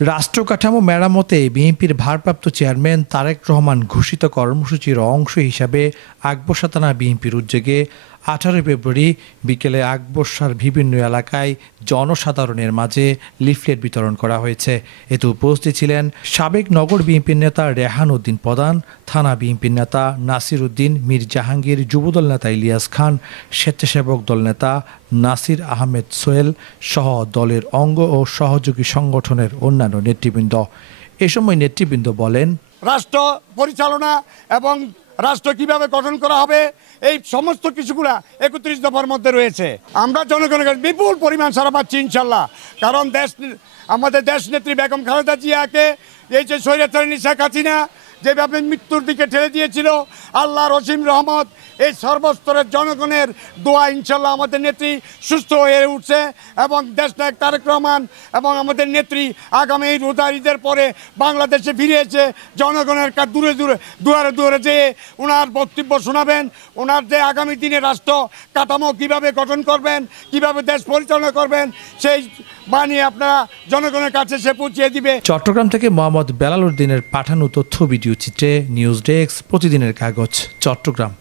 রাষ্ট্র কাঠামো মেরামতে বিএনপির ভারপ্রাপ্ত চেয়ারম্যান তারেক রহমান ঘোষিত কর্মসূচির অংশ হিসাবে আকবর্ষা থানা বিএনপির উদ্যোগে 18 ফেব্রুয়ারি বিকেলে আকবর্ষার বিভিন্ন এলাকায় জনসাধারণের মাঝে লিফলেট বিতরণ করা হয়েছে। এতে উপস্থিত ছিলেন সাবেক নগর বিএনপির নেতা রেহান উদ্দিন প্রধান, থানা বিএনপির নেতা নাসির উদ্দিন, মীর জাহাঙ্গীর, যুবদল নেতা ইলিয়াস খান, স্বেচ্ছাসেবক দল নেতা নাসির আহমেদ সোহেল সহ দলের অঙ্গ ও সহযোগী সংগঠনের অন্যান্য নেতৃবৃন্দ। এ সময় নেতৃবৃন্দ বলেন, রাষ্ট্র পরিচালনা এবং রাষ্ট্র কিভাবে গঠন করা হবে এই সমস্ত কিছুগুলা 31 দফার মধ্যে রয়েছে। আমরা জনগণের বিপুল পরিমাণ সারা পাচ্ছি ইনশাল্লাহ। কারণ আমাদের দেশ নেত্রী বেগম খালেদা জিয়াকে এই যে স্বৈরাচারিণী শেখ হাসিনা যেভাবে মৃত্যুর দিকে ঠেলে দিয়েছিল, আল্লাহর অসীম রহমত এই সর্বস্তরের জনগণের দোয়া ইনশাল্লাহ আমাদের নেত্রী সুস্থ হয়ে উঠছে এবং দেশনায়ক তারেক রহমান এবং আমাদের নেত্রী আগামী রোজার ঈদের পরে বাংলাদেশে ফিরে এসে জনগণের দুয়ারে দুয়ারে যেয়ে ওনার বক্তব্য শোনাবেন। ওনার যে আগামী দিনে রাষ্ট্র কাঠামো কীভাবে গঠন করবেন, কিভাবে দেশ পরিচালনা করবেন সেই বাণী আপনারা জনগণের কাছে সে পৌঁছিয়ে দিবে। চট্টগ্রাম থেকে মোহাম্মদ বেলাল উদ্দিনের পাঠানো তথ্য ভিডিও চিত্রে নিউজ ডেস্ক, প্রতিদিনের কাগজ, চট্টগ্রাম।